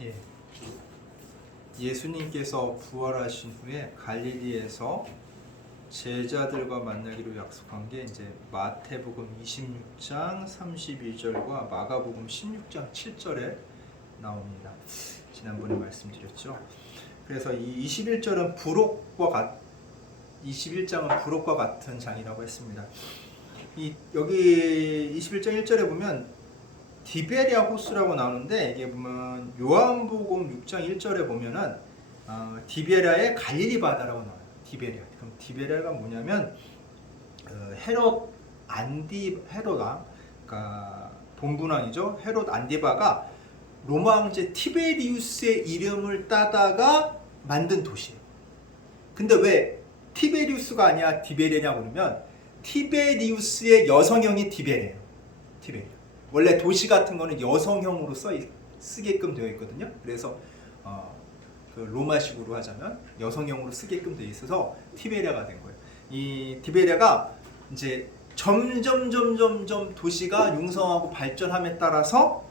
예. 예수님께서 부활하신 후에 갈릴리에서 제자들과 만나기로 약속한 게 이제 마태복음 26장 32절과 마가복음 16장 7절에 나옵니다. 지난번에 말씀드렸죠. 그래서 이 21장은 부록과 같은 장이라고 했습니다. 여기 21장 1절에 보면 디베랴 호수라고 나오는데, 이게 보면 요한복음 6장 1절에 보면은 디베랴의 갈릴리 바다라고 나와요. 디베랴. 그럼 디베랴가 뭐냐면 헤롯왕, 그러니까 본분왕이죠. 헤롯 안디바가 로마 황제 티베리우스의 이름을 따다가 만든 도시예요. 근데 왜 티베리우스가 아니야 디베랴냐고 그러면 티베리우스의 여성형이 디베랴예요. 디베랴. 원래 도시 같은 거는 여성형으로 쓰게끔 되어 있거든요. 그래서 그 로마식으로 하자면 여성형으로 쓰게끔 되어 있어서 티베랴가 된 거예요. 이 티베랴가 이제 점점 도시가 융성하고 발전함에 따라서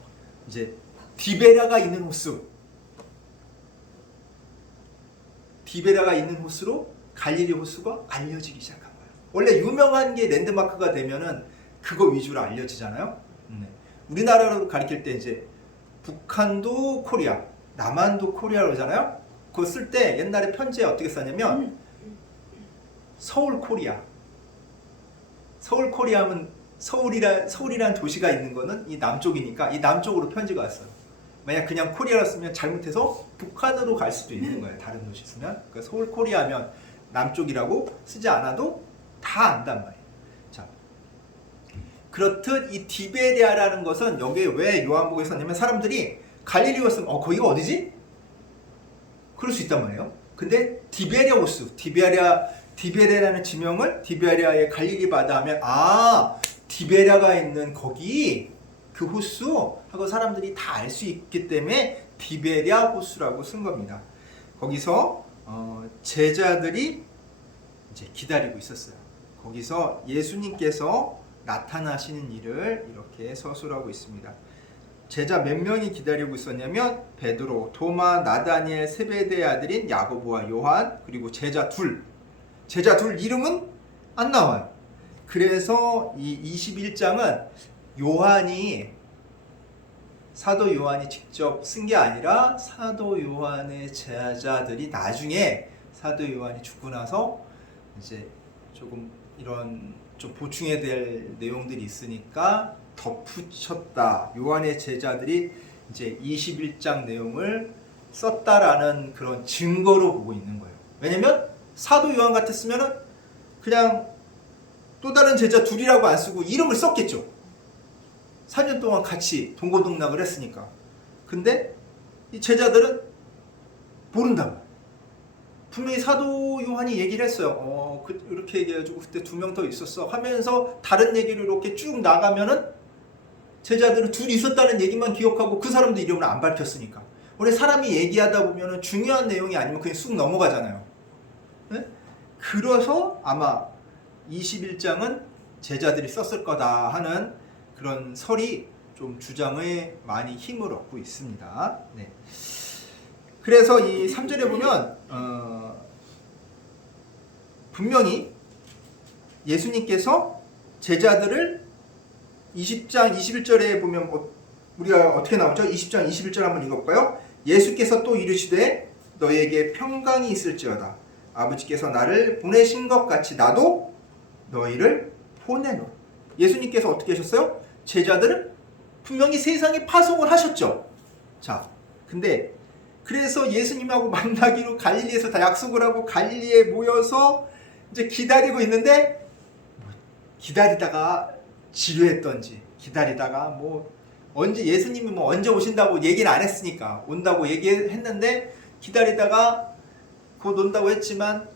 이제 디베랴가 있는 호수로 갈릴리 호수가 알려지기 시작한 거예요. 원래 유명한 게 랜드마크가 되면은 그거 위주로 알려지잖아요. 우리나라로 가리킬 때 이제 북한도 코리아, 남한도 코리아로 하잖아요. 그거 쓸 때 옛날에 편지에 어떻게 썼냐면 서울 코리아. 서울 코리아면 서울이란 도시가 있는 거는 이 남쪽이니까 이 남쪽으로 편지가 왔어요. 만약 그냥 코리아로 쓰면 잘못해서 북한으로 갈 수도 있는 거예요. 다른 도시 쓰면. 그러니까 서울 코리아면 남쪽이라고 쓰지 않아도 다 안단 말이에요. 자, 그렇듯 이 디베랴라는 것은 여기에 왜 요한복음에 썼냐면 사람들이 갈릴리 호수면 거기가 어디지? 그럴 수 있단 말이에요. 근데 디베랴 호수, 디베랴라는 지명을 디베랴의 갈릴리 바다 하면 디베랴가 있는 거기 그 호수 하고 사람들이 다 알 수 있기 때문에 디베랴 호수라고 쓴 겁니다. 거기서 제자들이 이제 기다리고 있었어요. 거기서 예수님께서 나타나시는 일을 이렇게 서술하고 있습니다. 제자 몇 명이 기다리고 있었냐면 베드로, 도마, 나다니엘, 세베대의 아들인 야고보와 요한, 그리고 제자 둘 이름은 안 나와요. 그래서 이 21장은 사도 요한이 직접 쓴 게 아니라 사도 요한의 제자들이 나중에 사도 요한이 죽고 나서 이제 조금 이런 좀 보충해야 될 내용들이 있으니까 덧붙였다. 요한의 제자들이 이제 21장 내용을 썼다라는 그런 증거로 보고 있는 거예요. 왜냐면 사도 요한 같았으면은 그냥 또 다른 제자 둘이라고 안 쓰고 이름을 썼겠죠. 4년 동안 같이 동고동락을 했으니까. 근데 이 제자들은 모른다. 분명히 사도 요한이 얘기를 했어요. 이렇게 얘기해가지고 그때 2명 더 있었어 하면서 다른 얘기를 이렇게 쭉 나가면은 제자들은 둘이 있었다는 얘기만 기억하고 그 사람도 이름을 안 밝혔으니까. 원래 사람이 얘기하다 보면은 중요한 내용이 아니면 그냥 쑥 넘어가잖아요. 네? 그래서 아마 21장은 제자들이 썼을 거다 하는 그런 설이 좀 주장에 많이 힘을 얻고 있습니다. 네. 그래서 이 3절에 보면 분명히 예수님께서 제자들을 20장 21절에 보면 우리가 어떻게 나오죠? 20장 21절 한번 읽어볼까요? 예수께서 또 이르시되 너에게 평강이 있을지어다. 아버지께서 나를 보내신 것 같이 나도 너희를 보내노. 예수님께서 어떻게 하셨어요? 제자들을 분명히 세상에 파송을 하셨죠. 자, 근데 그래서 예수님하고 만나기로 갈릴리에서 다 약속을 하고 갈릴리에 모여서 이제 기다리고 있는데 기다리다가 지루했던지 기다리다가 언제 예수님이 언제 오신다고 얘기는 안 했으니까 온다고 얘기했는데 기다리다가 곧 온다고 했지만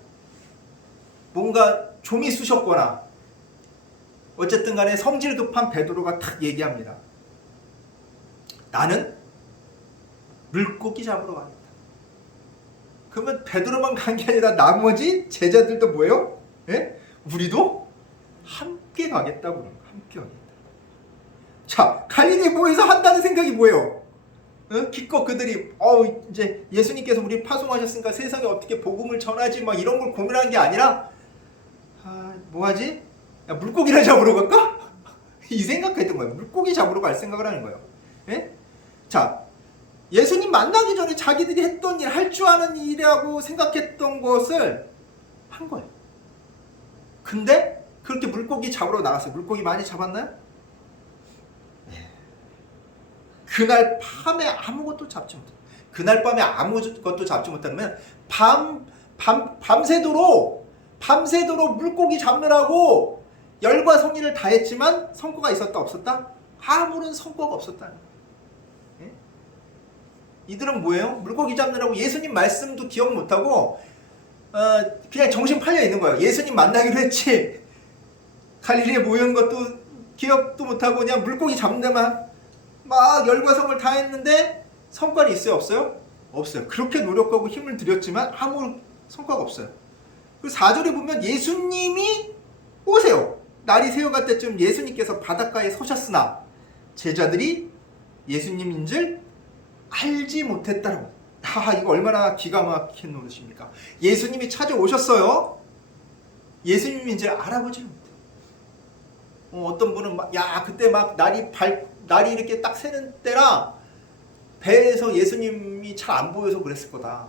뭔가 좀이 쑤셨거나 어쨌든 간에 성질 급한 베드로가 탁 얘기합니다. 나는 물고기 잡으러 갑니다. 그러면 베드로만 간 게 아니라 나머지 제자들도 뭐예요? 예? 우리도 함께 가겠다고 그러는 거예요. 함께 가겠다. 자, 갈릴리 모여서 한다는 생각이 뭐예요? 기껏 그들이 이제 예수님께서 우리 파송하셨으니까 세상에 어떻게 복음을 전하지 막 이런 걸 고민한 게 아니라 뭐하지? 야, 물고기를 잡으러 갈까? 이 생각했던 거예요. 물고기 잡으러 갈 생각을 하는 거예요. 예? 자, 예수님 만나기 전에 자기들이 했던 일, 할 줄 아는 일이라고 생각했던 것을 한 거예요. 근데 그렇게 물고기 잡으러 나갔어요. 물고기 많이 잡았나요? 그날 밤에 아무것도 잡지 못해요. 그날 밤에 아무것도 잡지 못하면 밤새도록 물고기 잡느라고 열과 성의를 다했지만 성과가 있었다 없었다? 아무런 성과가 없었다는 거예요. 예? 이들은 뭐예요? 물고기 잡느라고 예수님 말씀도 기억 못하고 그냥 정신 팔려 있는 거예요. 예수님 만나기로 했지 갈릴리에 모인 것도 기억도 못하고 그냥 물고기 잡는 데만 막 열과 성을 다했는데 성과는 있어요? 없어요? 없어요. 그렇게 노력하고 힘을 들였지만 아무 성과가 없어요. 그리고 4절에 보면 예수님이 오세요. 날이 새어갈 때쯤 예수님께서 바닷가에 서셨으나 제자들이 예수님인 줄 알지 못했다라고. 이거 얼마나 기가 막힌 노릇입니까? 예수님이 찾아오셨어요. 예수님인 줄 알아보지 못해요. 어떤 분은 그때 막 날이 이렇게 딱 새는 때라 배에서 예수님이 잘 안 보여서 그랬을 거다.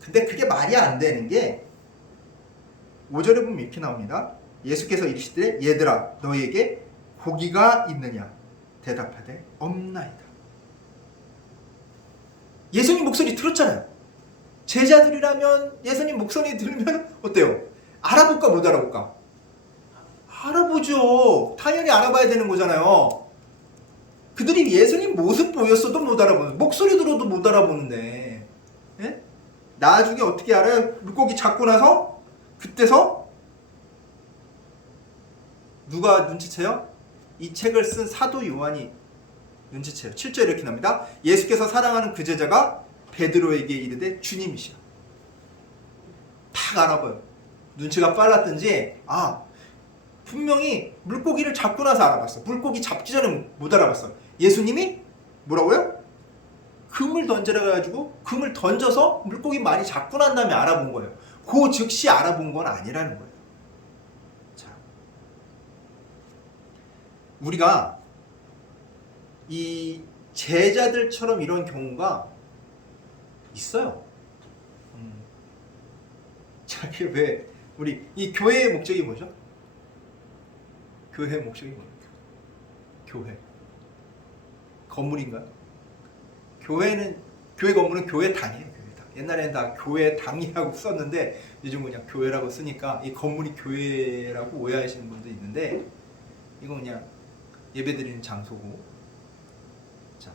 근데 그게 말이 안 되는 게 5절에 보면 이렇게 나옵니다. 예수께서 이르시되 얘들아 너희에게 고기가 있느냐 대답하되 없나이다. 예수님 목소리 들었잖아요. 제자들이라면 예수님 목소리 들으면 어때요? 알아볼까 못 알아볼까? 알아보죠. 당연히 알아봐야 되는 거잖아요. 그들이 예수님 모습 보였어도 못 알아보는, 목소리 들어도 못 알아보는데, 예? 나중에 어떻게 알아요? 물고기 잡고 나서 그때서 누가 눈치채요? 이 책을 쓴 사도 요한이 눈치채요. 7절 이렇게 나옵니다. 예수께서 사랑하는 그 제자가 베드로에게 이르되 주님이시라. 딱 알아봐요. 눈치가 빨랐든지 분명히 물고기를 잡고 나서 알아봤어. 물고기 잡기 전에 못 알아봤어. 예수님이 뭐라고요? 금을 던지라 해가지고 금을 던져서 물고기 많이 잡고 난 다음에 알아본 거예요. 그 즉시 알아본 건 아니라는 거예요. 자, 우리가 이 제자들처럼 이런 경우가 있어요. 자, 왜 우리 이 교회의 목적이 뭐죠? 교회의 목적이 뭡니까? 교회 건물인가요? 교회 건물은 교회당이에요. 교회당. 옛날에는 다 교회당이라고 썼는데 요즘 그냥 교회라고 쓰니까 이 건물이 교회라고 오해하시는 분도 있는데 이건 그냥 예배드리는 장소고. 자,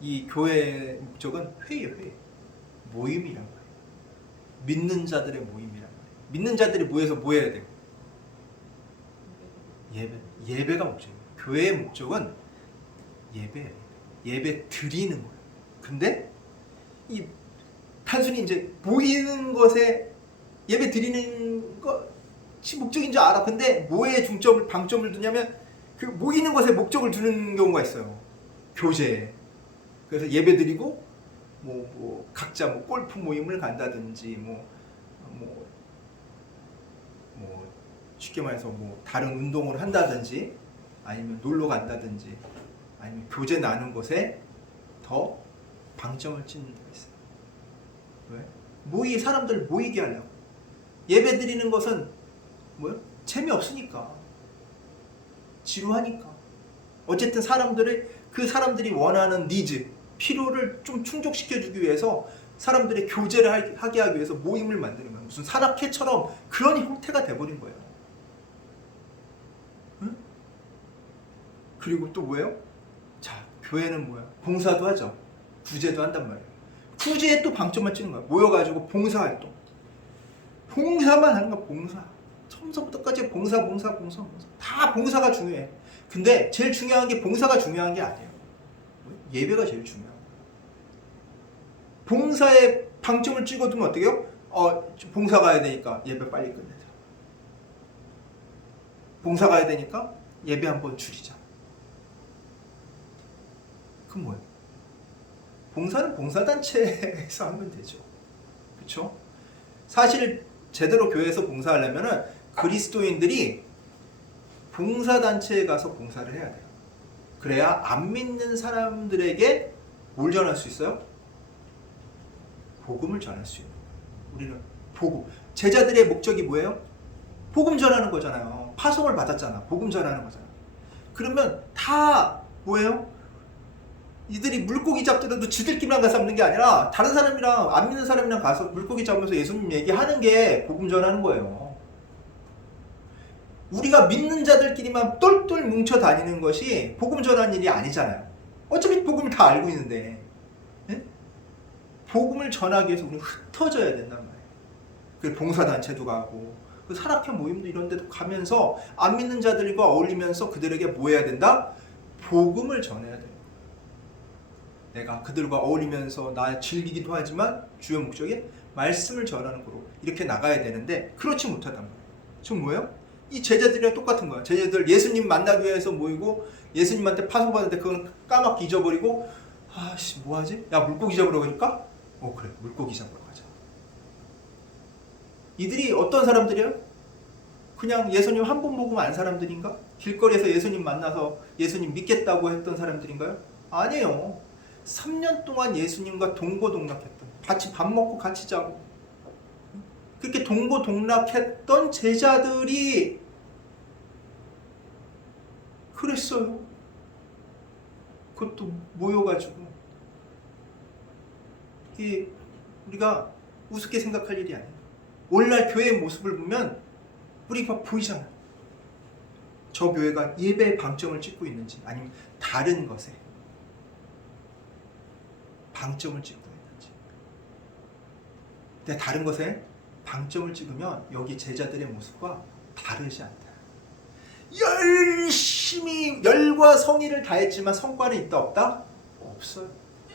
이 교회의 목적은 회의예요. 회의. 모임이란 말이에요. 믿는 자들의 모임이란 말이에요. 믿는 자들이 모여서 뭐 해야 돼요? 예배가 목적이에요. 교회의 목적은 예배예요. 예배 드리는 거예요. 근데 이 단순히 이제 모이는 것에 예배 드리는 것이 목적인 줄 알아. 근데 뭐에 방점을 두냐면 그 모이는 것에 목적을 두는 경우가 있어요. 교제에. 그래서 예배 드리고 각자 골프 모임을 간다든지 쉽게 말해서 다른 운동을 한다든지 아니면 놀러 간다든지 아니면 교제 나눈 것에 더 방점을 찍는 게 있어요. 왜? 사람들 모이게 하려고. 예배 드리는 것은 뭐요? 재미없으니까. 지루하니까. 어쨌든 그 사람들이 원하는 니즈, 필요를 좀 충족시켜주기 위해서 사람들의 교제를 하게 하기 위해서 모임을 만드는 거예요. 무슨 산악회처럼 그런 형태가 돼버린 거예요. 응? 그리고 또 뭐예요? 자, 교회는 뭐야? 봉사도 하죠. 구제도 한단 말이에요. 구제에 또 방점만 찍는 거야. 모여가지고 봉사활동. 봉사만 하는 거야. 봉사. 처음부터까지 봉사. 다 봉사가 중요해. 근데 제일 중요한 게 봉사가 중요한 게 아니에요. 예배가 제일 중요한 거예요. 봉사에 방점을 찍어두면 어떻게 해요? 봉사 가야 되니까 예배 빨리 끝내자. 봉사 가야 되니까 예배 한번 줄이자. 그럼 뭐예요? 봉사는 봉사단체에서 하면 되죠. 그렇죠? 사실 제대로 교회에서 봉사하려면은 그리스도인들이 봉사단체에 가서 봉사를 해야 돼요. 그래야 안 믿는 사람들에게 뭘 전할 수 있어요? 복음을 전할 수 있는 거예요. 우리는 복음. 제자들의 목적이 뭐예요? 복음 전하는 거잖아요. 파송을 받았잖아. 복음 전하는 거잖아. 그러면 다 뭐예요? 이들이 물고기 잡더라도 지들끼리만 가서 잡는 게 아니라 다른 사람이랑 안 믿는 사람이랑 가서 물고기 잡으면서 예수님 얘기하는 게 복음 전하는 거예요. 우리가 믿는 자들끼리만 똘똘 뭉쳐 다니는 것이 복음 전하는 일이 아니잖아요. 어차피 복음을 다 알고 있는데, 네? 복음을 전하기 위해서 우리는 흩어져야 된단 말이에요. 그 봉사단체도 가고 그 산악회 모임도 이런 데도 가면서 안 믿는 자들과 어울리면서 그들에게 뭐 해야 된다? 복음을 전해야 돼요. 내가 그들과 어울리면서 나 즐기기도 하지만 주요 목적이 말씀을 전하는 거로 이렇게 나가야 되는데 그렇지 못하단 말이에요. 지금 뭐예요? 이 제자들이랑 똑같은 거야. 제자들 예수님 만나기 위해서 모이고 예수님한테 파송받는데 그건 까맣게 잊어버리고 아씨 뭐하지? 야 물고기 잡으러 가니까? 그래 물고기 잡으러 가자. 이들이 어떤 사람들이에요? 그냥 예수님 한 번 보고 만 사람들인가? 길거리에서 예수님 만나서 예수님 믿겠다고 했던 사람들인가요? 아니에요. 3년 동안 예수님과 동고동락했던, 같이 밥 먹고 같이 자고 그렇게 동고동락했던 제자들이 그랬어요. 그것도 모여가지고 이게 우리가 우습게 생각할 일이 아니에요. 오늘날 교회의 모습을 보면 우리가 보이잖아요. 저 교회가 예배에 방점을 찍고 있는지 아니면 다른 것에 방점을 찍고 있는지. 근데 다른 것에 방점을 찍으면 여기 제자들의 모습과 다르지 않다. 열심히 열과 성의를 다했지만 성과는 있다 없다? 없어요.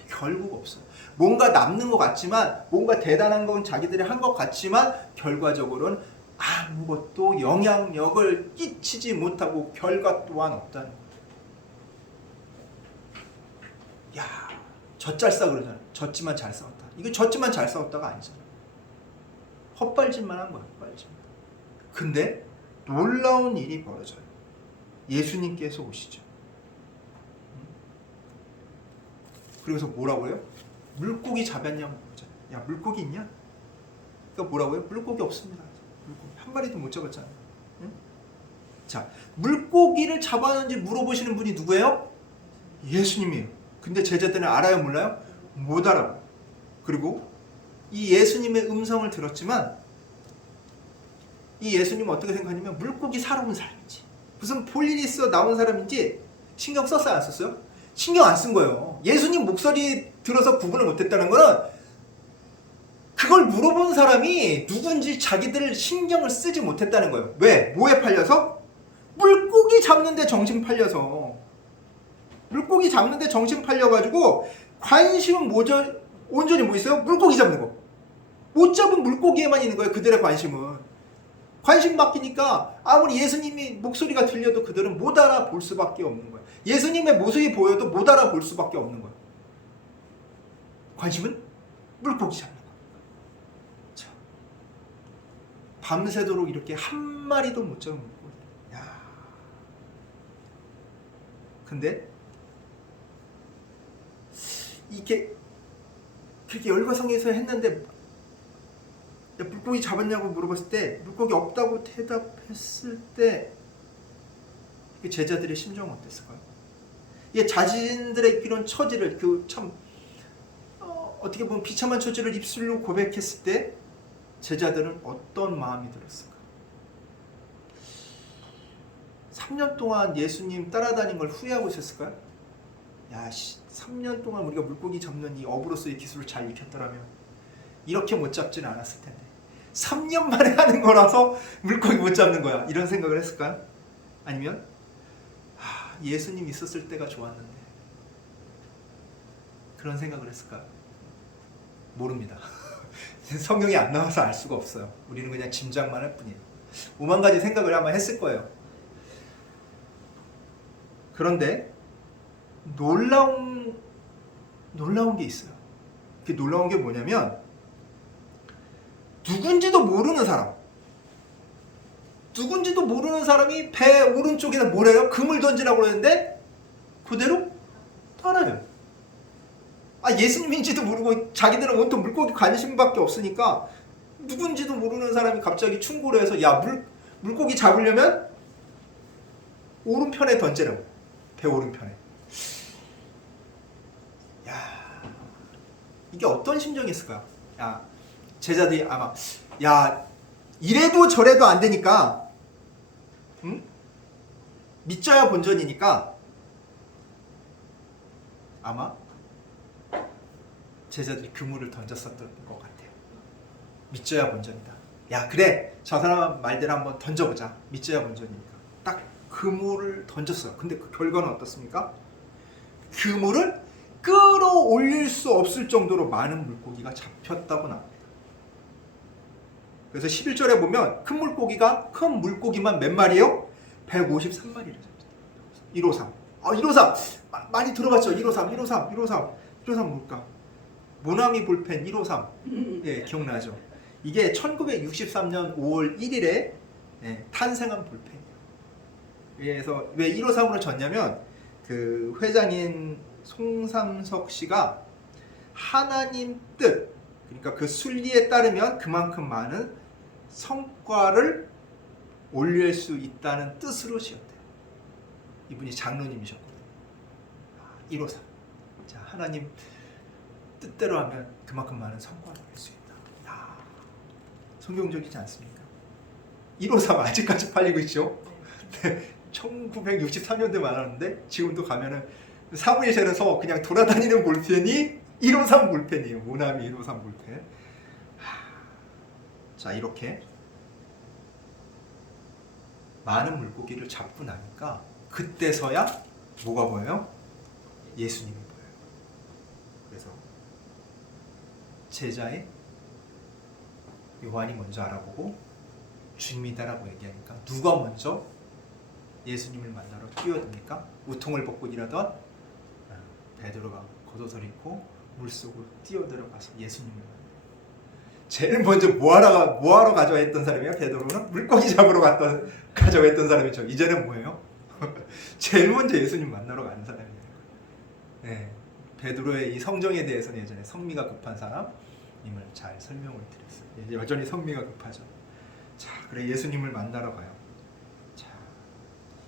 결국 없어요. 뭔가 남는 것 같지만 뭔가 대단한 건 자기들이 한 것 같지만 결과적으로는 아무것도 영향력을 끼치지 못하고 결과 또한 없다는 거예요. 야, 젖잘싸 그러잖아요. 졌지만 잘 싸웠다. 이거 졌지만 잘 싸웠다가 아니잖아요. 헛발질만 한 거예요. 헛발질. 근데 놀라운 일이 벌어져요. 예수님께서 오시죠. 그래서 뭐라고 해요? 물고기 잡았냐고 물어보잖아요. 야 물고기 있냐? 그러니까 뭐라고 해요? 물고기 없습니다. 물고기 한 마리도 못 잡았잖아요. 응? 자, 물고기를 잡았는지 물어보시는 분이 누구예요? 예수님이에요. 근데 제자들은 알아요 몰라요? 못 알아요. 그리고 이 예수님의 음성을 들었지만 이 예수님은 어떻게 생각하냐면 물고기 사러 온 사람인지 무슨 볼일 있어 나온 사람인지 신경 썼어요 안 썼어요? 신경 안 쓴 거예요. 예수님 목소리 들어서 구분을 못했다는 거는 그걸 물어본 사람이 누군지 자기들 신경을 쓰지 못했다는 거예요. 왜? 뭐에 팔려서? 물고기 잡는데 정신 팔려서. 물고기 잡는데 정신 팔려가지고 관심은 온전히 뭐 있어요? 물고기 잡는 거. 못 잡은 물고기에만 있는 거예요. 그들의 관심은. 관심 바뀌니까 아무리 예수님이 목소리가 들려도 그들은 못 알아볼 수밖에 없는 거예요. 예수님의 모습이 보여도 못 알아볼 수밖에 없는 거예요. 관심은 물고기 잡는 거예요. 자, 밤새도록 이렇게 한 마리도 못 잡은 물고기. 야. 근데 이게 그렇게 열과성에서 했는데 물고기 잡았냐고 물어봤을 때 물고기 없다고 대답했을 때 제자들의 심정은 어땠을까요? 이게 자신들의 이런 처지를 어떻게 보면 비참한 처지를 입술로 고백했을 때 제자들은 어떤 마음이 들었을까? 3년 동안 예수님 따라다닌 걸 후회하고 있었을까요? 야, 3년 동안 우리가 물고기 잡는 이 어부로서의 기술을 잘 익혔더라면 이렇게 못 잡지는 않았을 텐데 3년 만에 하는 거라서 물고기 못 잡는 거야 이런 생각을 했을까요? 아니면 예수님 있었을 때가 좋았는데 그런 생각을 했을까요? 모릅니다. 성경이 안 나와서 알 수가 없어요. 우리는 그냥 짐작만 할 뿐이에요. 오만 가지 생각을 아마 했을 거예요. 그런데 놀라운 놀라운 게 있어요. 그 놀라운 게 뭐냐면 누군지도 모르는 사람이 배 오른쪽에다 뭐래요? 금을 던지라고 그러는데 그대로 따라요. 예수님인지도 모르고 자기들은 온통 물고기 관심밖에 없으니까 누군지도 모르는 사람이 갑자기 충고를 해서 물고기 잡으려면 오른편에 던지라고. 배 오른편에. 이게 어떤 심정이었을까요? 제자들이 아마 이래도 저래도 안 되니까 믿져야 본전이니까 아마 제자들이 그물을 던졌었던 것 같아요. 믿져야 본전이다. 그래 저 사람 말대로 한번 던져보자. 믿져야 본전이니까 딱 그물을 던졌어요. 근데 그 결과는 어떻습니까? 그물을 끌어올릴 수 없을 정도로 많은 물고기가 잡혔다고 나옵니다. 그래서 11절에 보면 큰 물고기만 몇 마리예요? 153마리를 잡았어요. 153. 153. 많이 들어봤죠? 153 뭘까? 모나미 볼펜 153. 예, 기억나죠? 이게 1963년 5월 1일에 탄생한 볼펜이에요. 그래서 왜 153으로 졌냐면 그 회장인 송삼석 씨가 하나님 뜻, 그러니까 그 순리에 따르면 그만큼 많은 성과를 올릴 수 있다는 뜻으로 지었대요. 이분이 장로님이셨거든요. 153. 자, 하나님 뜻대로 하면 그만큼 많은 성과를 올릴 수 있다. 성경적이지 않습니까? 153 아직까지 팔리고 있죠? 네, 1963년대 말하는데 지금도 가면은 사무실에서 그냥 돌아다니는 볼펜이 153 볼펜이에요. 모나미 153 볼펜. 자, 이렇게 많은 물고기를 잡고 나니까 그때서야 뭐가 보여요? 예수님이 보여요. 그래서 제자의 요한이 먼저 알아보고 주님이다라고 얘기하니까 누가 먼저 예수님을 만나러 뛰어듭니까? 우통을 벗고 일하던 베드로가 겉옷을 입고 물속으로 뛰어들어가서 예수님을 만나요. 제일 먼저 뭐하러 가져왔던 사람이야? 베드로는 물고기 잡으러 가져왔던 사람이죠. 이제는 뭐예요? 제일 먼저 예수님 만나러 가는 사람이에요. 네, 베드로의 이 성정에 대해서는 예전에 성미가 급한 사람임을 잘 설명을 드렸어요. 여전히 성미가 급하죠. 자, 그래 예수님을 만나러 가요. 자,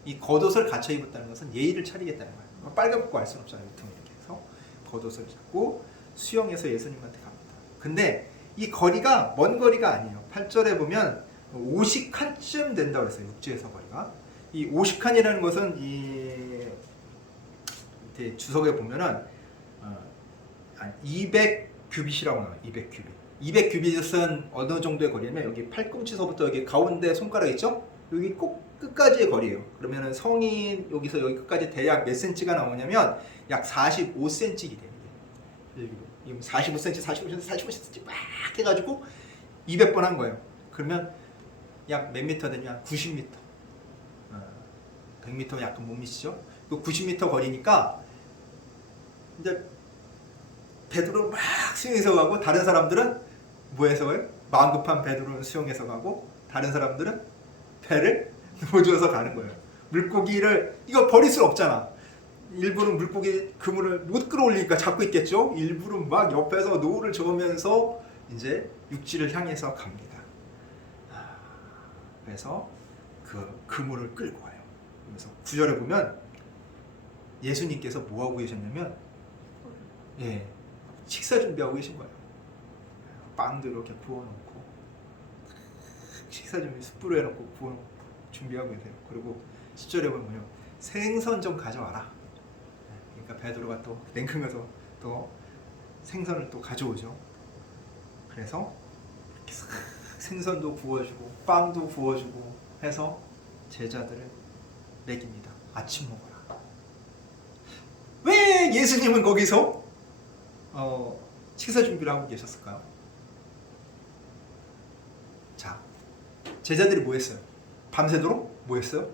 이 겉옷을 갖춰 입었다는 것은 예의를 차리겠다는 거예요. 빨갛고 알 수는 없잖아요. 보통 이렇게 해서 겉옷을 잡고 수영해서 예수님한테 갑니다. 근데 이 거리가 먼 거리가 아니에요. 8절에 보면 50칸쯤 된다고 했어요. 육지에서 거리가. 이 50칸이라는 것은 이 주석에 보면은 200규빗이라고 나와요. 200규빗. 200규빗은 어느 정도의 거리냐면 여기 팔꿈치서부터 여기 가운데 손가락 있죠? 여기 꼭 끝까지의 거리예요. 그러면은 성인 여기서 여기 끝까지 대략 몇 센치가 나오냐면 약 45cm 돼요. 이게 45cm 막 해가지고 200번 한 거예요. 그러면 약 몇 미터 되냐? 90m. 100m 약간 못 미치죠? 그 90m 거리니까 이제 베드로는 막 수영해서 가고 다른 사람들은 뭐해서 가요? 마음 급한 베드로는 수영해서 가고 다른 사람들은 배를 노줘서 가는 거예요. 물고기를 이거 버릴 수 없잖아. 일부는 물고기 그물을 못 끌어올리니까 잡고 있겠죠. 일부는 막 옆에서 노를 저으면서 이제 육지를 향해서 갑니다. 그래서 그 그물을 끌고 와요. 그래서 9절에 보면 예수님께서 뭐 하고 계셨냐면 식사 준비하고 계신 거예요. 빵도 이렇게 구워놓고 식사 준비 숯불에 해놓고 구워놓고 준비하고 계세요. 그리고 10절에 보면 생선 좀 가져와라. 그러니까 베드로가 또 냉큼 가서 또 생선을 또 가져오죠. 그래서 이렇게 생선도 구워주고 빵도 구워주고 해서 제자들을 먹입니다. 아침 먹어라. 왜 예수님은 거기서 식사 준비를 하고 계셨을까요? 자, 제자들이 뭐 했어요? 밤새도록 뭐 했어요?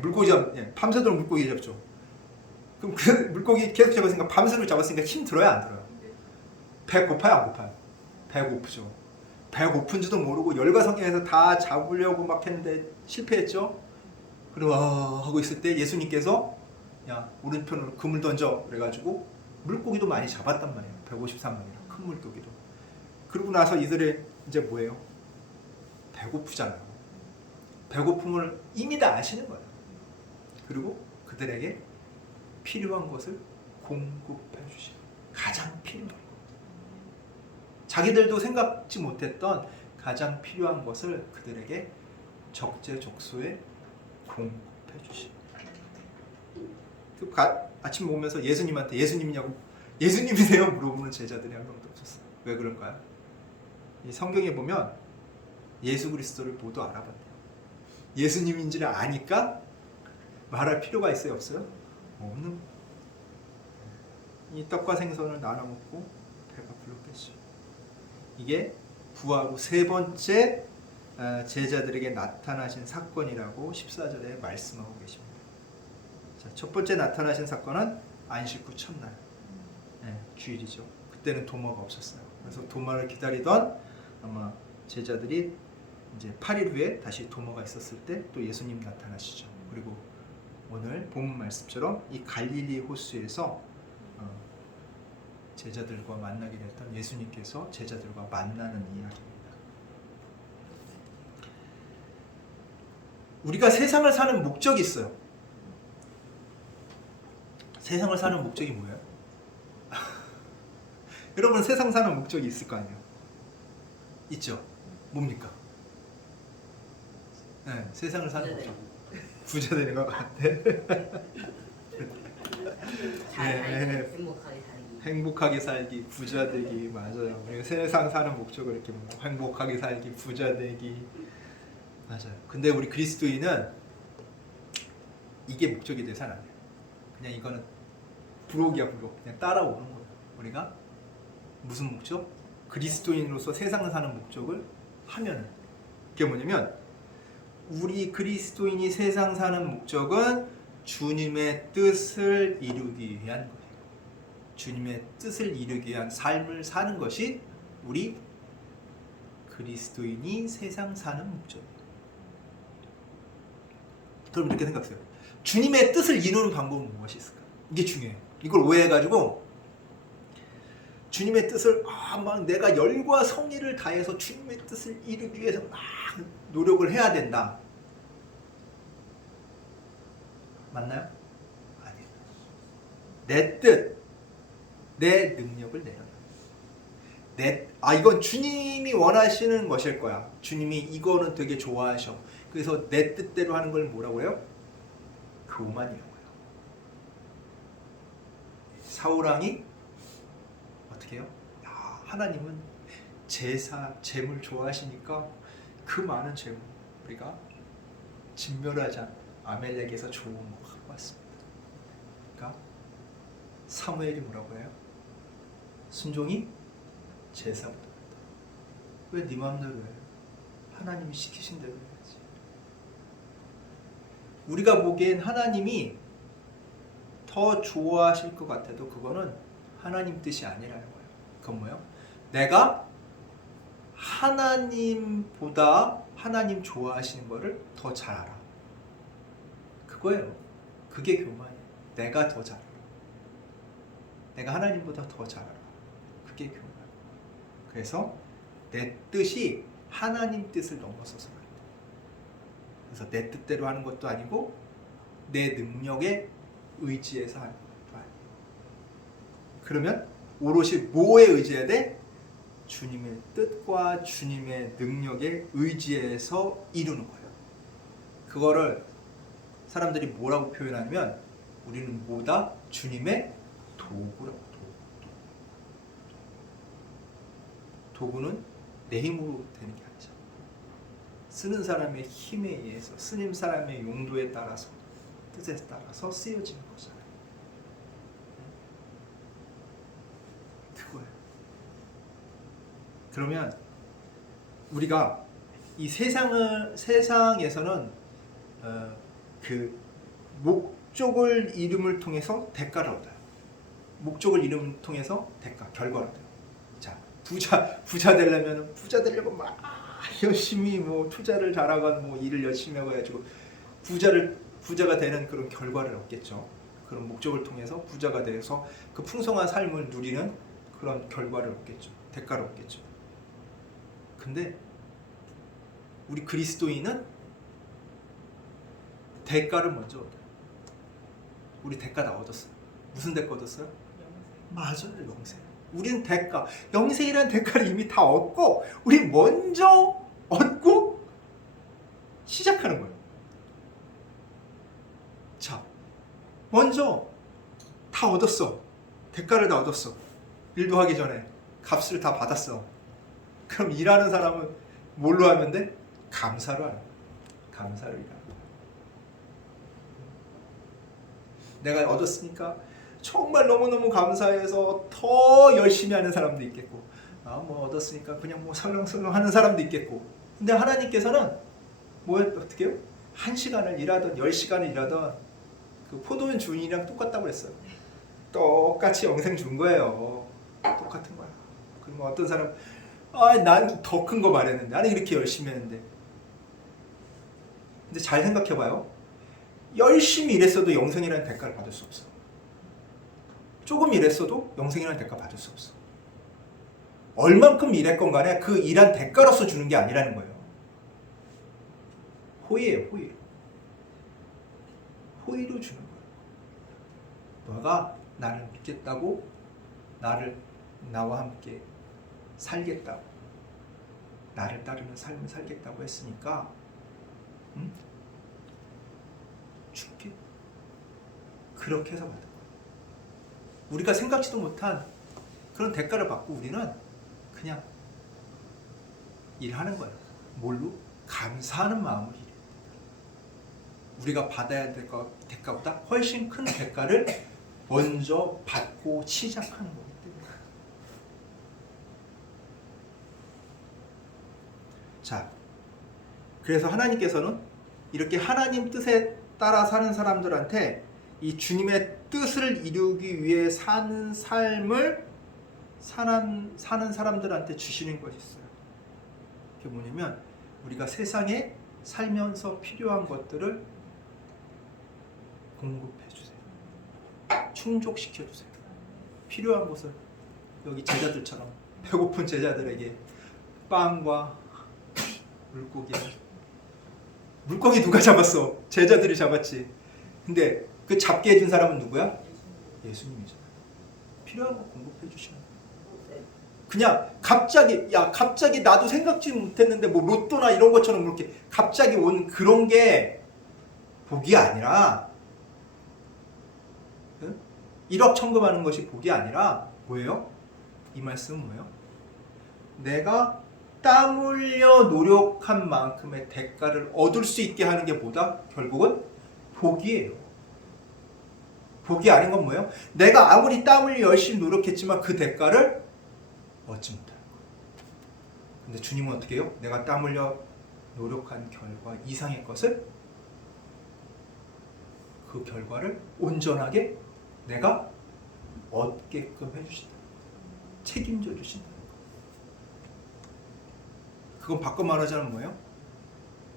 물고기 밤새도록 물고기 잡죠. 그럼 그 물고기 계속 잡았으니까 밤새도록 잡았으니까 힘 들어요, 안 들어요? 배 고파요, 안 고파요? 배 고프죠. 배 고픈지도 모르고 열과 성령에서 다 잡으려고 막 했는데 실패했죠. 그리고 하고 있을 때 예수님께서 야 오른편으로 그물 던져 그래가지고 물고기도 많이 잡았단 말이에요. 153마리나 큰 물고기도. 그러고 나서 이들의 이제 뭐예요? 배고프잖아요. 배고픔을 이미 다 아시는 거예요. 그리고 그들에게 필요한 것을 공급해 주시는 가장 필요한 것. 자기들도 생각지 못했던 가장 필요한 것을 그들에게 적재적소에 공급해 주시는. 아침 오면서 예수님한테 예수님이냐고 예수님이세요? 물어보는 제자들이 한 명도 없었어요. 왜 그럴까요? 이 성경에 보면 예수 그리스도를 모두 알아봤대요. 예수님인지를 아니까 말할 필요가 있어요, 없어요? 없는. 이 떡과 생선을 나눠 먹고 배가 불렀겠죠. 이게 부활 후 세 번째 제자들에게 나타나신 사건이라고 14절에 말씀하고 계십니다. 자, 첫 번째 나타나신 사건은 안식 후 첫날, 주일이죠. 그때는 도마가 없었어요. 그래서 도마를 기다리던 아마 제자들이 이제 8일 후에 다시 도마가 있었을 때 또 예수님 나타나시죠. 그리고 오늘 본문 말씀처럼 이 갈릴리 호수에서 제자들과 만나게 됐던 예수님께서 제자들과 만나는 이야기입니다. 우리가 세상을 사는 목적이 있어요. 세상을 사는 목적이 뭐예요? 여러분 세상 사는 목적이 있을 거 아니에요? 있죠? 뭡니까? 네, 세상을 사는 목적. 부자 되는 것 같아. 네, 행복하게 살기, 부자 되기, 맞아요. 세상 사는 목적을 이렇게 행복하게 살기, 부자 되기, 맞아요. 근데 우리 그리스도인은 이게 목적이 돼서는 안 돼요. 그냥 이거는 부록이야, 부록. 그냥 따라오는 거예요. 우리가 무슨 목적? 그리스도인으로서 세상을 사는 목적을 하면은 그게 뭐냐면 우리 그리스도인이 세상 사는 목적은 주님의 뜻을 이루기 위한 거예요. 주님의 뜻을 이루기 위한 삶을 사는 것이 우리 그리스도인이 세상 사는 목적이에요. 그럼 이렇게 생각하세요. 주님의 뜻을 이루는 방법은 무엇이 있을까? 이게 중요해요. 이걸 오해해가지고 주님의 뜻을 막 내가 열과 성의를 다해서 주님의 뜻을 이루기 위해서 막 노력을 해야 된다. 맞나요? 아니에요. 내 뜻, 내 능력을 내려놔. 이건 주님이 원하시는 것일 거야. 주님이 이거는 되게 좋아하셔. 그래서 내 뜻대로 하는 걸 뭐라고 해요? 교만이라고 해요. 사울왕이 어떻게 해요? 하나님은 제사, 재물 좋아하시니까 그 많은 재물 우리가 진멸하지 않고 아멜렉에서 좋은 거 갖고 왔습니다. 그러니까 사무엘이 뭐라고 해요? 순종이 제사보다 낫다. 왜 네 마음대로 해? 하나님이 시키신 대로 해야지. 우리가 보기엔 하나님이 더 좋아하실 것 같아도 그거는 하나님 뜻이 아니라는 거예요. 그건 뭐예요? 내가 하나님보다 하나님 좋아하시는 거를 더 잘 알아. 그거예요. 그게 교만이에요. 내가 더 잘 알아. 내가 하나님보다 더 잘 알아. 그게 교만. 그래서 내 뜻이 하나님 뜻을 넘어서서 그래. 그래서 내 뜻대로 하는 것도 아니고 내 능력에 의지해서 하는 것도 아니에요. 그러면 오롯이 뭐에 의지해야 돼? 주님의 뜻과 주님의 능력에 의지해서 이루는 거예요. 그거를 사람들이 뭐라고 표현하냐면 우리는 뭐다? 주님의 도구라고. 도구는 내 힘으로 되는 게 아니죠. 쓰는 사람의 힘에 의해서 쓰는 사람의 용도에 따라서 뜻에 따라서 쓰여지는 거잖아요. 그거예요. 그러면 우리가 이 세상에서는 목적을 이름을 통해서 대가를 얻어요. 목적을 이름을 통해서 대가, 결과를 얻어요. 자, 부자 되려면 부자 되려고 막 열심히 뭐 투자를 잘하건 뭐 일을 열심히 하고 해가지고 부자가 되는 그런 결과를 얻겠죠. 그런 목적을 통해서 부자가 돼서 그 풍성한 삶을 누리는 그런 결과를 얻겠죠. 대가를 얻겠죠. 근데 우리 그리스도인은 대가를 먼저 얻어요. 우리 대가 다 얻었어요. 무슨 대가 얻었어요? 맞아요, 영생. 우리는 대가, 영생이라는 대가를 이미 다 얻고 우리 먼저 얻고 시작하는 거예요. 자, 먼저 다 얻었어. 대가를 다 얻었어. 일도 하기 전에 값을 다 받았어. 그럼 일하는 사람은 뭘로 하면 돼? 감사로 하는 거야. 감사로 일하는 거야. 내가 얻었으니까 정말 너무너무 감사해서 더 열심히 하는 사람도 있겠고, 뭐 얻었으니까 그냥 뭐 설렁설렁 하는 사람도 있겠고. 근데 하나님께서는 어떻게 해요? 1시간을 일하던 10시간을 일하던 그 포도원 주인이랑 똑같다고 그랬어요. 똑같이 영생 준 거예요. 똑같은 거야. 그리고 어떤 사람, 난 더 큰 거 말했는데, 나는 이렇게 열심히 했는데. 근데 잘 생각해봐요. 열심히 일했어도 영생이라는 대가를 받을 수 없어. 조금 일했어도 영생이라는 대가 받을 수 없어. 얼만큼 일했건 간에 그 일한 대가로서 주는 게 아니라는 거예요. 호의예요, 호의. 호의로 주는 거예요. 너가 나를 믿겠다고, 나와 함께 살겠다고, 나를 따르는 삶을 살겠다고 했으니까, 줄게. 그렇게 해서 받은 거예요. 우리가 생각지도 못한 그런 대가를 받고 우리는 그냥 일하는 거예요. 뭘로? 감사하는 마음으로 일해요. 우리가 받아야 될 대가보다 훨씬 큰 대가를 먼저 받고 시작하는 거기 때문에. 자, 그래서 하나님께서는 이렇게 하나님 뜻에 따라 사는 사람들한테 이 주님의 뜻을 이루기 위해 사는 삶을 사는 사람들한테 주시는 것이 있어요. 그게 뭐냐면 우리가 세상에 살면서 필요한 것들을 공급해 주세요. 충족시켜 주세요. 필요한 것을 여기 제자들처럼 배고픈 제자들에게 빵과 물고기 누가 잡았어? 제자들이 잡았지. 근데 그 잡게 해준 사람은 누구야? 예수님이잖아요. 필요한 거 공급해 주시는 거예요. 그냥 갑자기 나도 생각지 못했는데 뭐 로또나 이런 것처럼 이렇게 갑자기 온 그런 게 복이 아니라, 1억 천금하는 것이 복이 아니라 뭐예요? 이 말씀은 뭐예요? 내가 땀 흘려 노력한 만큼의 대가를 얻을 수 있게 하는 게 뭐다? 결국은 복이에요. 복이 아닌 건 뭐예요? 내가 아무리 땀 흘려 열심히 노력했지만 그 대가를 얻지 못하는 거예요. 근데 주님은 어떻게 해요? 내가 땀 흘려 노력한 결과 이상의 것을, 그 결과를 온전하게 내가 얻게끔 해주신다. 책임져 주신다. 그건 바꿔 말하자면 뭐예요?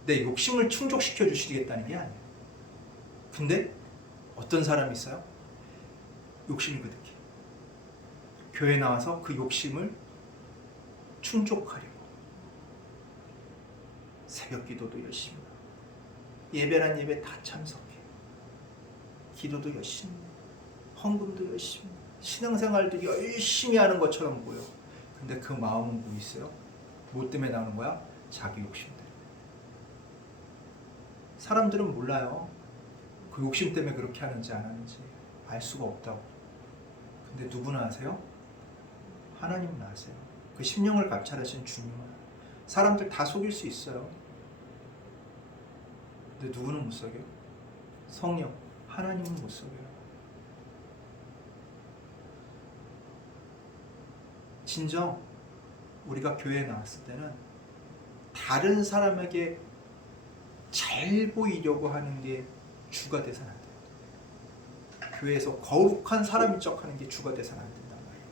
내 욕심을 충족시켜 주시겠다는 게 아니에요. 근데 어떤 사람이 있어요? 욕심이 그득해. 교회 나와서 그 욕심을 충족하려고 새벽 기도도 열심히 하고 예배란 예배 다 참석해. 기도도 열심히, 헌금도 열심히, 신앙생활도 열심히 하는 것처럼 보여. 근데 그 마음은 뭐 있어요? 뭐 때문에 나오는 거야? 자기 욕심 때문에. 사람들은 몰라요. 그 욕심 때문에 그렇게 하는지 안 하는지 알 수가 없다고. 근데 누구나 아세요? 하나님은 아세요. 그 심령을 감찰하신 주님은. 사람들 다 속일 수 있어요. 근데 누구는 못 속여요? 성령, 하나님은 못 속여요. 진정 우리가 교회에 나왔을 때는 다른 사람에게 잘 보이려고 하는 게 주가 돼서는 안 돼요. 교회에서 거룩한 사람인 척하는 게 주가 돼서는 안 된단 말이에요.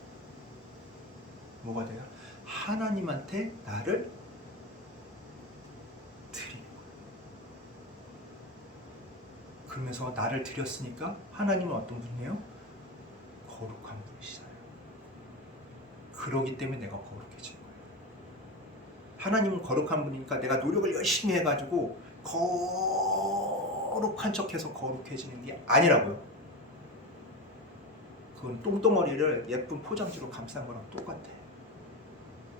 뭐가 돼요? 하나님한테 나를 드리는 거예요. 그러면서 나를 드렸으니까 하나님은 어떤 분이에요? 거룩한 분이시잖아요. 그러기 때문에 내가 거룩해진 거예요. 하나님은 거룩한 분이니까 내가 노력을 열심히 해가지고 거룩한 척해서 거룩해지는 게 아니라고요. 그건 똥덩어리를 예쁜 포장지로 감싼 거랑 똑같아.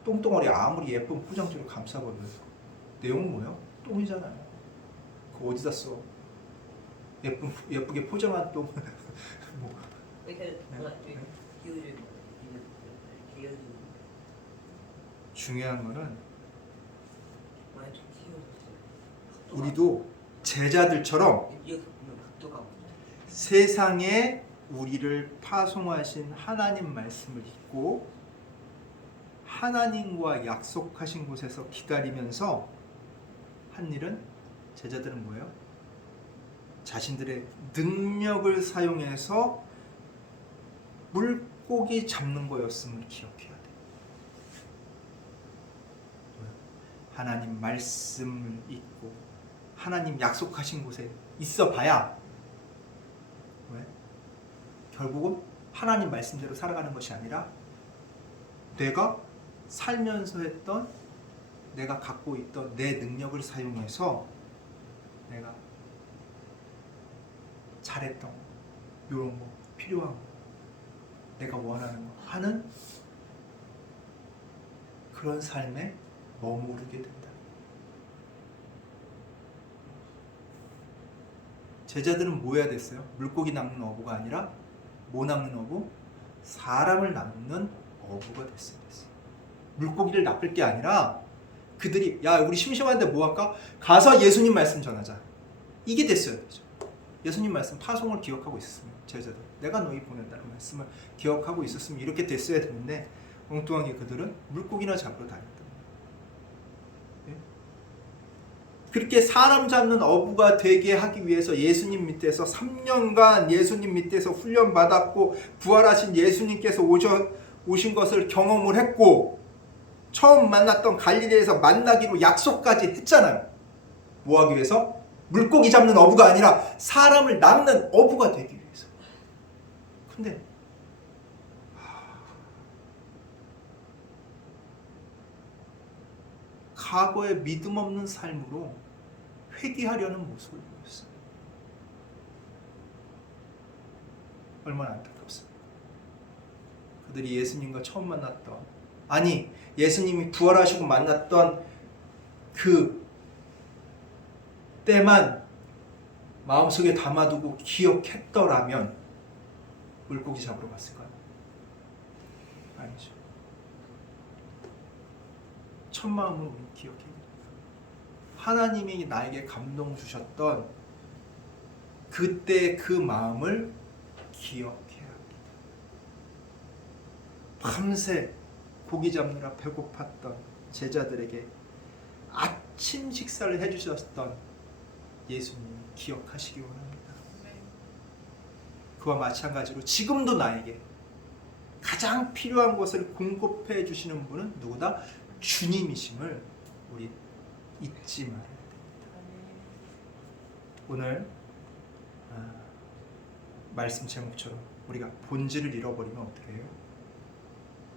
똥덩어리 아무리 예쁜 포장지로 감싸버려요. 내용은 뭐예요? 똥이잖아요. 그거 어디다 써? 예쁘게 포장한 똥. 뭐. 중요한 거는 우리도 제자들처럼 세상에 우리를 파송하신 하나님 말씀을 읽고 하나님과 약속하신 곳에서 기다리면서 한 일은, 제자들은 뭐예요? 자신들의 능력을 사용해서 물고기 잡는 거였음을 기억해야 돼. 하나님 말씀을 읽고 하나님 약속하신 곳에 있어 봐야 왜? 결국은 하나님 말씀대로 살아가는 것이 아니라 내가 살면서 했던, 내가 갖고 있던 내 능력을 사용해서 내가 잘했던 거, 이런 거, 필요한 거, 내가 원하는 거 하는 그런 삶에 머무르게 된다. 제자들은 뭐 해야 됐어요? 물고기 낚는 어부가 아니라 뭐 낚는 어부? 사람을 낚는 어부가 됐어요. 물고기를 낚을 게 아니라 그들이 야 우리 심심한데 뭐 할까? 가서 예수님 말씀 전하자. 이게 됐어야 되죠. 예수님 말씀 파송을 기억하고 있었으면, 제자들 내가 너희 보낸다는 말씀을 기억하고 있었으면 이렇게 됐어야 되는데 엉뚱하게 그들은 물고기나 잡으러 다녔다. 그렇게 사람 잡는 어부가 되게 하기 위해서 예수님 밑에서 3년간 예수님 밑에서 훈련받았고 부활하신 예수님께서 오신 것을 경험을 했고 처음 만났던 갈릴리에서 만나기로 약속까지 했잖아요. 뭐 하기 위해서? 물고기 잡는 어부가 아니라 사람을 낚는 어부가 되기 위해서. 근데 과거의 믿음 없는 삶으로 회귀하려는 모습을 보였어요. 얼마나 안타깝습니까? 그들이 예수님과 처음 만났던, 아니 예수님이 부활하시고 만났던 그 때만 마음속에 담아두고 기억했더라면 물고기 잡으러 갔을까요? 아니죠. 첫 마음으로 기억해야 됩니다. 하나님이 나에게 감동 주셨던 그때 그 마음을 기억해야 합니다. 밤새 고기 잡느라 배고팠던 제자들에게 아침 식사를 해주셨던 예수님 기억하시기 원합니다. 그와 마찬가지로 지금도 나에게 가장 필요한 것을 공급해 주시는 분은 누구다? 주님이심을 우리 잊지 말아야 됩니다. 오늘 말씀 제목처럼 우리가 본질을 잃어버리면 어떻게 해요?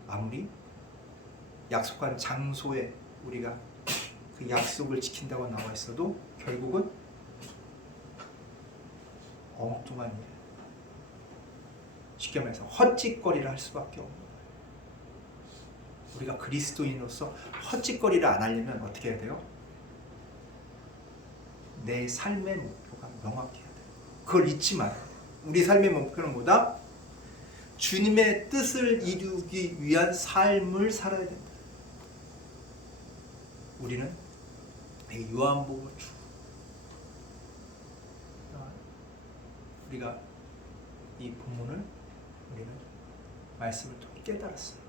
아무리 약속한 장소에 우리가 그 약속을 지킨다고 나와 있어도 결국은 엉뚱한 일, 쉽게 말해서 헛짓거리를 할 수밖에 없는 거예요. 우리가 그리스도인으로서 헛짓거리를 안 하려면 어떻게 해야 돼요? 내 삶의 목표가 명확해야 돼요. 그걸 잊지 말아야 돼요. 우리 삶의 목표는 뭐다? 주님의 뜻을 이루기 위한 삶을 살아야 된다. 우리는 요한복음을 우리가 이 본문을 우리는 말씀을 통해 깨달았어요.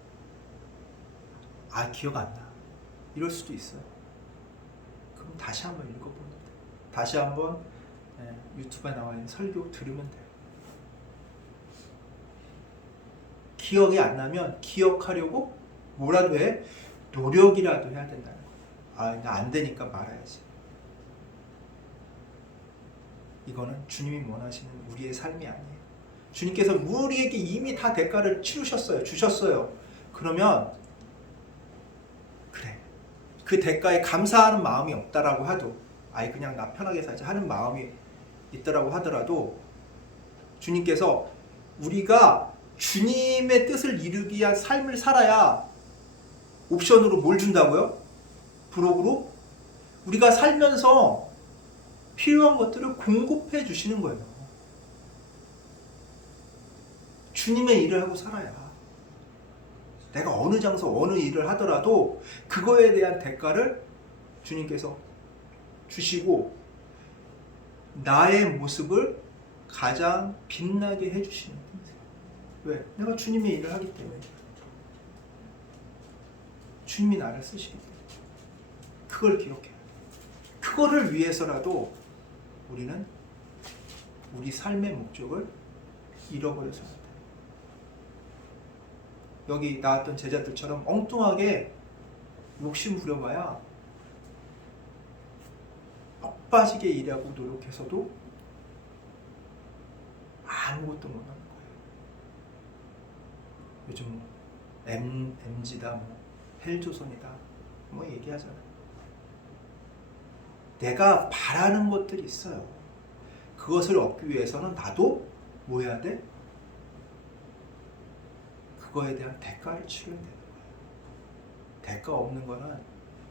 아, 기억 안 나. 이럴 수도 있어요. 그럼 다시 한번 읽어보면 돼요. 다시 한번 유튜브에 나와 있는 설교 들으면 돼요. 기억이 안 나면 기억하려고 뭐라도 해? 노력이라도 해야 된다는 거예요. 아, 나 안 되니까 말아야지. 이거는 주님이 원하시는 우리의 삶이 아니에요. 주님께서 우리에게 이미 다 대가를 치르셨어요. 주셨어요. 그러면 그래, 그 대가에 감사하는 마음이 없다라고 하도, 아이 그냥 나 편하게 살자 하는 마음이 있더라고 하더라도, 주님께서 우리가 주님의 뜻을 이루기 위한 삶을 살아야 옵션으로 뭘 준다고요? 부록으로 우리가 살면서 필요한 것들을 공급해 주시는 거예요. 주님의 일을 하고 살아야 내가 어느 장소 어느 일을 하더라도 그거에 대한 대가를 주님께서 주시고 나의 모습을 가장 빛나게 해주시는 거예요. 왜? 내가 주님의 일을 하기 때문에. 주님이 나를 쓰시기 때문에. 그걸 기억해야 돼. 그거를 위해서라도 우리는 우리 삶의 목적을 잃어버려서 안 돼. 여기 나왔던 제자들처럼 엉뚱하게 욕심 부려봐야 엇빠지게 일하고 노력해서도 아무것도 못하는 거예요. 요즘 MZ다, 헬조선이다, 얘기하잖아요. 내가 바라는 것들이 있어요. 그것을 얻기 위해서는 나도 뭐 해야 돼? 그거에 대한 대가를 치러야 되는 거예요. 대가 없는 거는,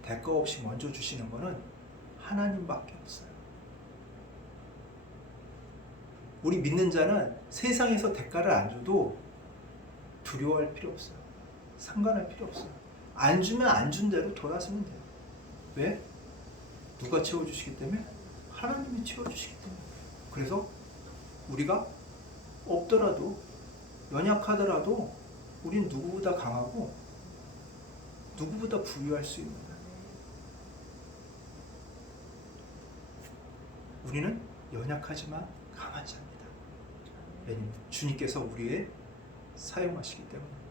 대가 없이 먼저 주시는 거는 하나님밖에 없어요. 우리 믿는 자는 세상에서 대가를 안 줘도 두려워할 필요 없어요. 상관할 필요 없어요. 안 주면 안 준 대로 돌아서면 돼요. 왜? 누가 채워주시기 때문에? 하나님이 채워주시기 때문에. 그래서 우리가 없더라도, 연약하더라도 우린 누구보다 강하고 누구보다 부유할 수 있는 거예요. 우리는 연약하지만 강한 자입니다. 왜냐면 주님께서 우리의 사용하시기 때문입니다.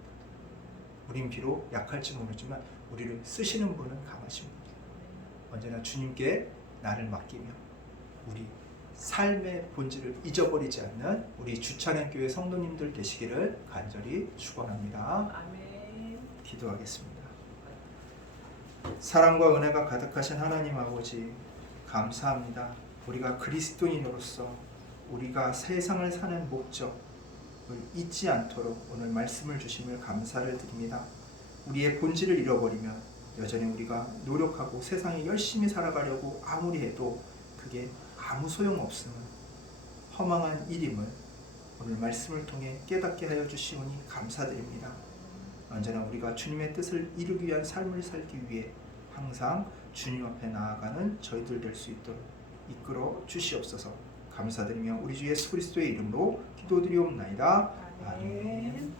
우린 비록 약할지 모르지만 우리를 쓰시는 분은 강하신 분입니다. 언제나 주님께 나를 맡기며 우리 삶의 본질을 잊어버리지 않는 우리 주찬행교회 성도님들 되시기를 간절히 축원합니다. 아멘. 기도하겠습니다. 사랑과 은혜가 가득하신 하나님 아버지, 감사합니다. 우리가 그리스도인으로서 우리가 세상을 사는 목적을 잊지 않도록 오늘 말씀을 주심을 감사를 드립니다. 우리의 본질을 잃어버리면 여전히 우리가 노력하고 세상에 열심히 살아가려고 아무리 해도 그게 아무 소용없음을, 허망한 일임을 오늘 말씀을 통해 깨닫게 하여 주시오니 감사드립니다. 언제나 우리가 주님의 뜻을 이루기 위한 삶을 살기 위해 항상 주님 앞에 나아가는 저희들 될 수 있도록 이끌어 주시옵소서. 감사드리며 우리 주 예수 그리스도의 이름으로 기도드리옵나이다. 아멘.